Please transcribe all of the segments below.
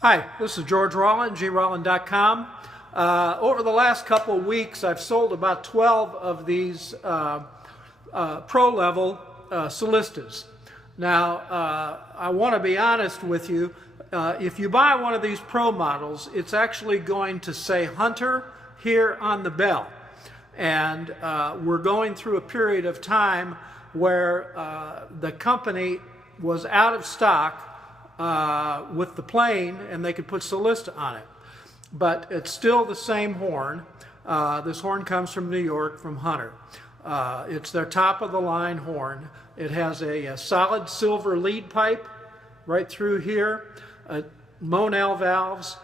Hi, this is George Rollin, grollin.com. Over the last couple of weeks, I've sold about 12 of these pro-level solistas. Now, I want to be honest with you. If you buy one of these pro models, it's actually going to say Hunter here on the bell. And we're going through a period of time where the company was out of stock with the plane, and they could put Solista on it. But it's still the same horn. This horn comes from New York, from Hunter. It's their top-of-the-line horn. It has a solid silver lead pipe right through here, Monel valves,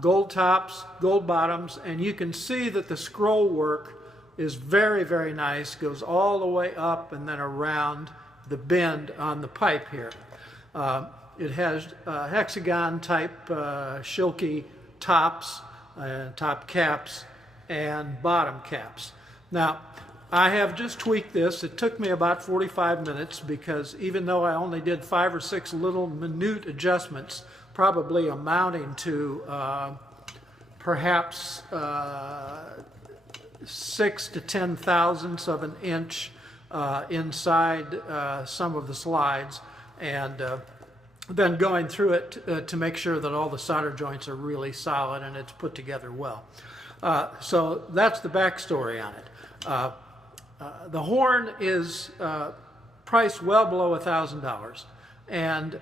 gold tops, gold bottoms, and you can see that the scroll work is very, very nice. Goes all the way up and then around the bend on the pipe here. It has hexagon type Schilke tops, top caps, and bottom caps. Now, I have just tweaked this. It took me about 45 minutes because even though I only did 5 or 6 little minute adjustments, probably amounting to perhaps 6 to 10 thousandths of an inch inside some of the slides, and then going through it to make sure that all the solder joints are really solid and it's put together well. So that's the backstory on it. The horn is priced well below $1,000, and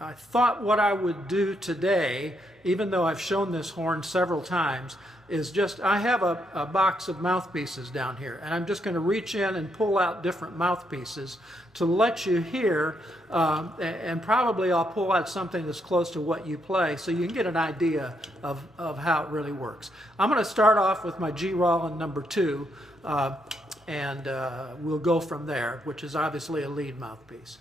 I thought what I would do today, even though I've shown this horn several times, is just, I have a box of mouthpieces down here, and I'm just going to reach in and pull out different mouthpieces to let you hear, and probably I'll pull out something that's close to what you play so you can get an idea of how it really works. I'm going to start off with my G. Rollin number 2, and we'll go from there, which is obviously a lead mouthpiece.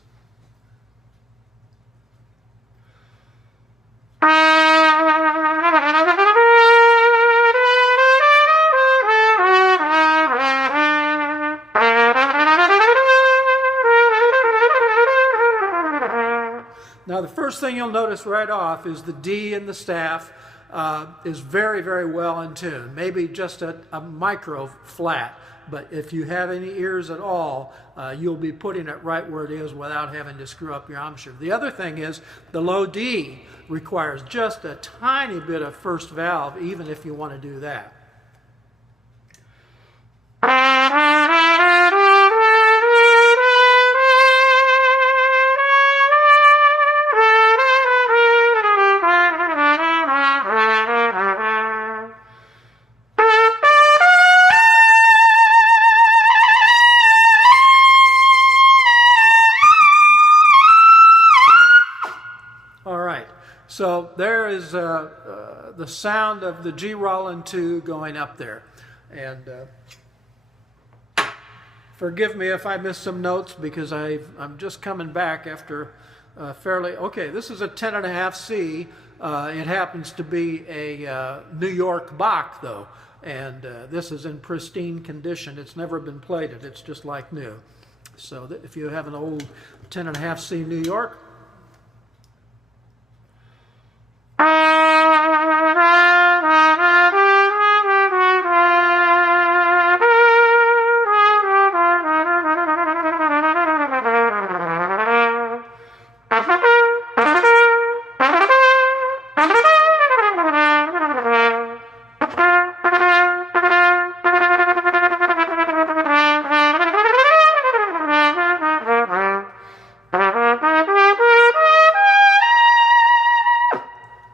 Now, the first thing you'll notice right off is the D in the staff is very, very well in tune. Maybe just a micro flat, but if you have any ears at all, you'll be putting it right where it is without having to screw up your embouchure. The other thing is the low D requires just a tiny bit of first valve, even if you want to do that. So there is the sound of the G. Rollin 2 going up there. And forgive me if I missed some notes because I'm just coming back after fairly... Okay, this is a 10.5 C. It happens to be a New York Bach, though. And this is in pristine condition. It's never been plated. It's just like new. So if you have an old 10.5 C New York,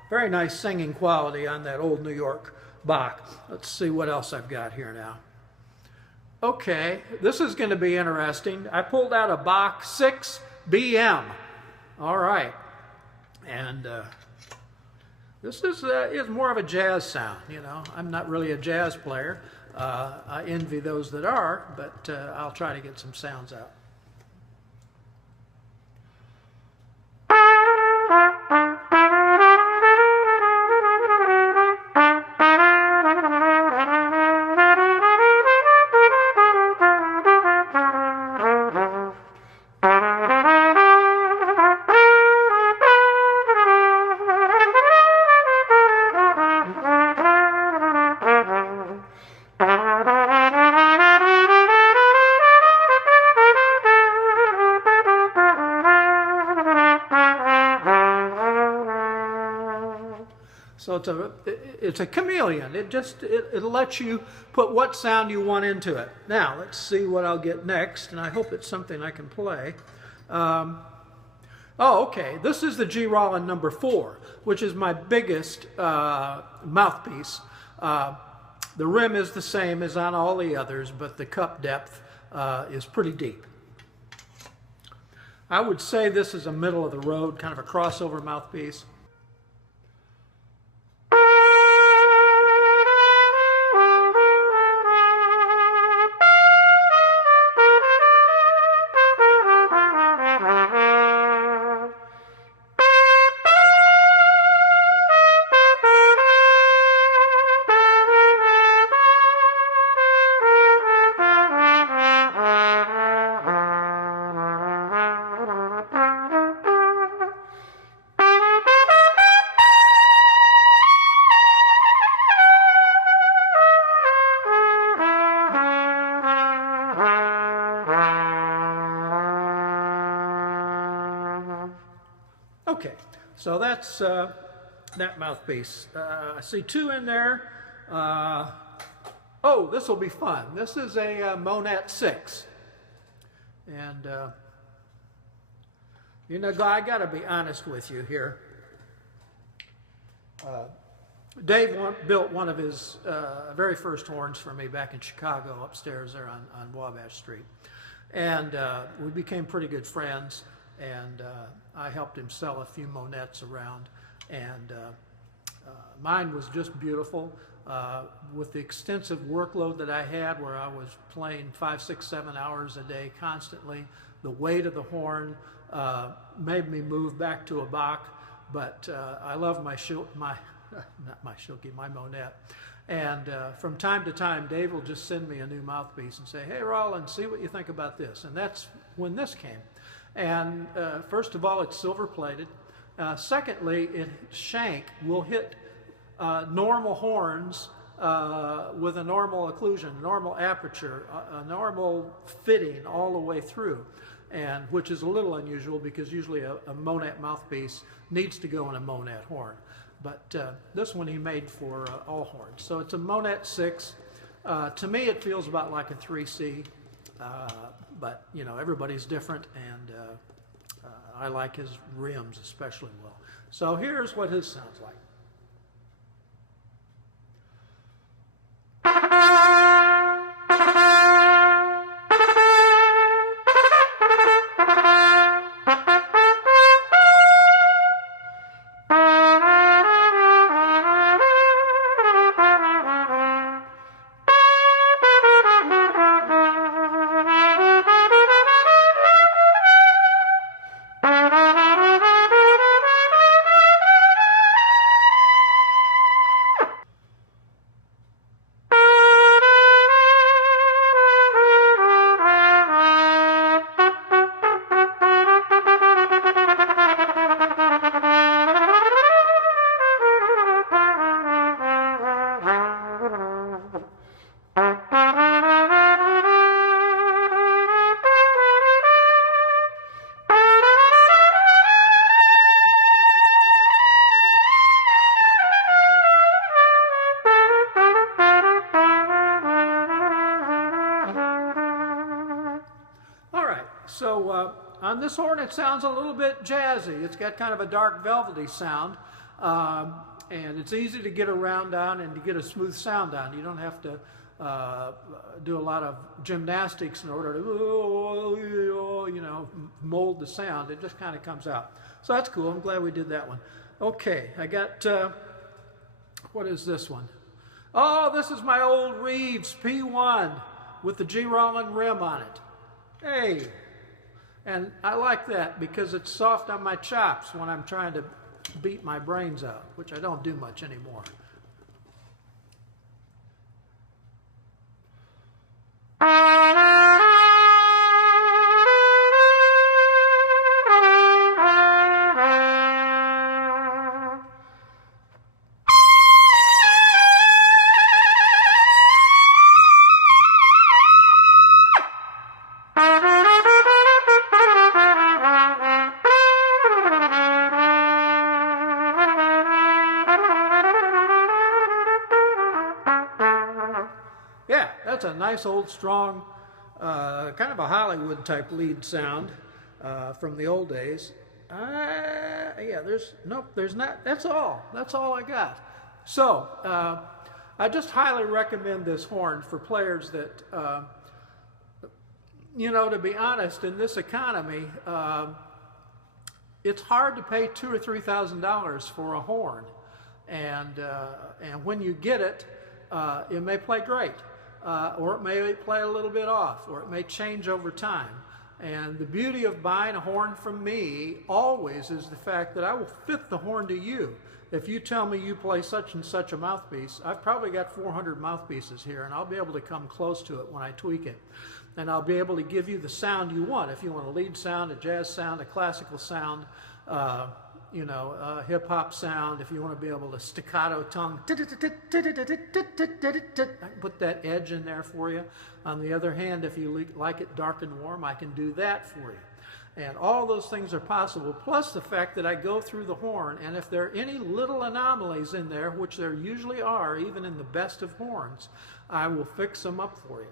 very nice singing quality on that old New York Bach. Let's see what else I've got here now. Okay, this is going to be interesting. I pulled out a Bach 6 BM. All right. And this is more of a jazz sound, you know. I'm not really a jazz player. I envy those that are, but I'll try to get some sounds out. So it's a chameleon. It lets you put what sound you want into it. Now let's see what I'll get next, and I hope it's something I can play. Oh, okay. This is the G. Rollin number 4, which is my biggest mouthpiece. The rim is the same as on all the others, but the cup depth is pretty deep. I would say this is a middle of the road, kind of a crossover mouthpiece. Okay, so that's that mouthpiece. I see 2 in there. Oh, this will be fun. This is a Monette 6. And, you know, I got to be honest with you here. Dave built one of his very first horns for me back in Chicago, upstairs there on Wabash Street. And we became pretty good friends. And I helped him sell a few Monettes around, and mine was just beautiful. With the extensive workload that I had, where I was playing 5, 6, 7 hours a day constantly, the weight of the horn made me move back to a Bach. But I love my Monette. And from time to time, Dave will just send me a new mouthpiece and say, "Hey, Rollin, see what you think about this." And that's when this came. And first of all, it's silver plated. Secondly, its shank will hit normal horns with a normal occlusion, normal aperture, a normal fitting all the way through, and which is a little unusual because usually a Monette mouthpiece needs to go in a Monette horn. But this one he made for all horns. So it's a Monette 6. To me, it feels about like a 3C. But, you know, everybody's different, and I like his rims especially well. So here's what his sounds like. So on this horn, it sounds a little bit jazzy. It's got kind of a dark velvety sound, and it's easy to get around on and to get a smooth sound on. You don't have to do a lot of gymnastics in order to, you know, mold the sound. It just kind of comes out. So that's cool. I'm glad we did that one. Okay, I got, what is this one? Oh, this is my old Reeves P1 with the G. Rollin rim on it. Hey. And I like that because it's soft on my chops when I'm trying to beat my brains out, which I don't do much anymore. that's a nice old strong, kind of a Hollywood type lead sound from the old days. Yeah, there's not. That's all I got. So I just highly recommend this horn for players that, you know, to be honest, in this economy, it's hard to pay $2,000 or $3,000 for a horn, and when you get it, it may play great, or it may play a little bit off, or it may change over time. And the beauty of buying a horn from me always is the fact that I will fit the horn to you. If you tell me you play such and such a mouthpiece, I've probably got 400 mouthpieces here, and I'll be able to come close to it when I tweak it. And I'll be able to give you the sound you want. If you want a lead sound, a jazz sound, a classical sound, you know, a hip-hop sound, if you want to be able to staccato tongue, I can put that edge in there for you. On the other hand, if you like it dark and warm, I can do that for you. And all those things are possible, plus the fact that I go through the horn, and if there are any little anomalies in there, which there usually are, even in the best of horns, I will fix them up for you.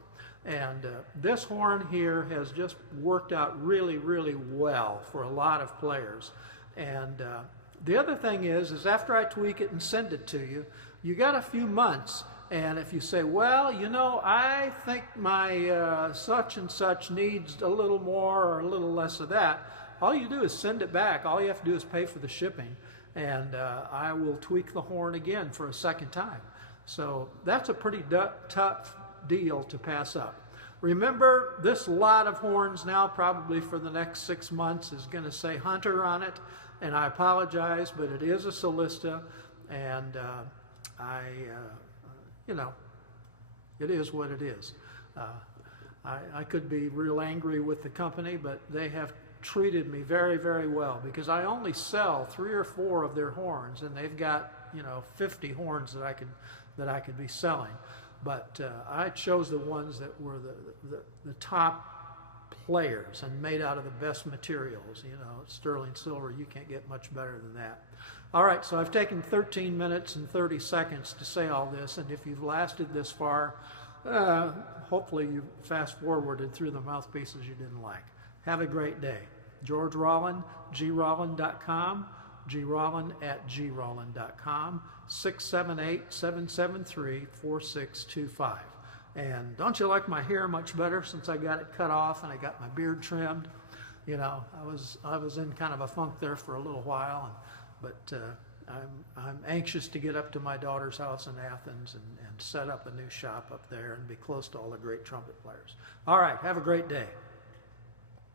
And this horn here has just worked out really, really well for a lot of players. And the other thing is after I tweak it and send it to you, you got a few months. And if you say, well, you know, I think my such and such needs a little more or a little less of that, all you do is send it back. All you have to do is pay for the shipping, and I will tweak the horn again for a second time. So that's a pretty tough deal to pass up. Remember, this lot of horns now, probably for the next 6 months, is going to say Hunter on it, and I apologize, but it is a Solista, and you know, it is what it is. I could be real angry with the company, but they have treated me very, very well, because I only sell 3 or 4 of their horns, and they've got, you know, 50 horns that I could be selling. But I chose the ones that were the top players and made out of the best materials. You know, sterling silver, you can't get much better than that. All right, so I've taken 13 minutes and 30 seconds to say all this, and if you've lasted this far, hopefully you fast-forwarded through the mouthpieces you didn't like. Have a great day. George Rollin, grollin.com, grollin@grollin.com, 678-773-4625. And don't you like my hair much better since I got it cut off and I got my beard trimmed? You know, I was in kind of a funk there for a little while, but I'm anxious to get up to my daughter's house in Athens and set up a new shop up there and be close to all the great trumpet players. All right, have a great day.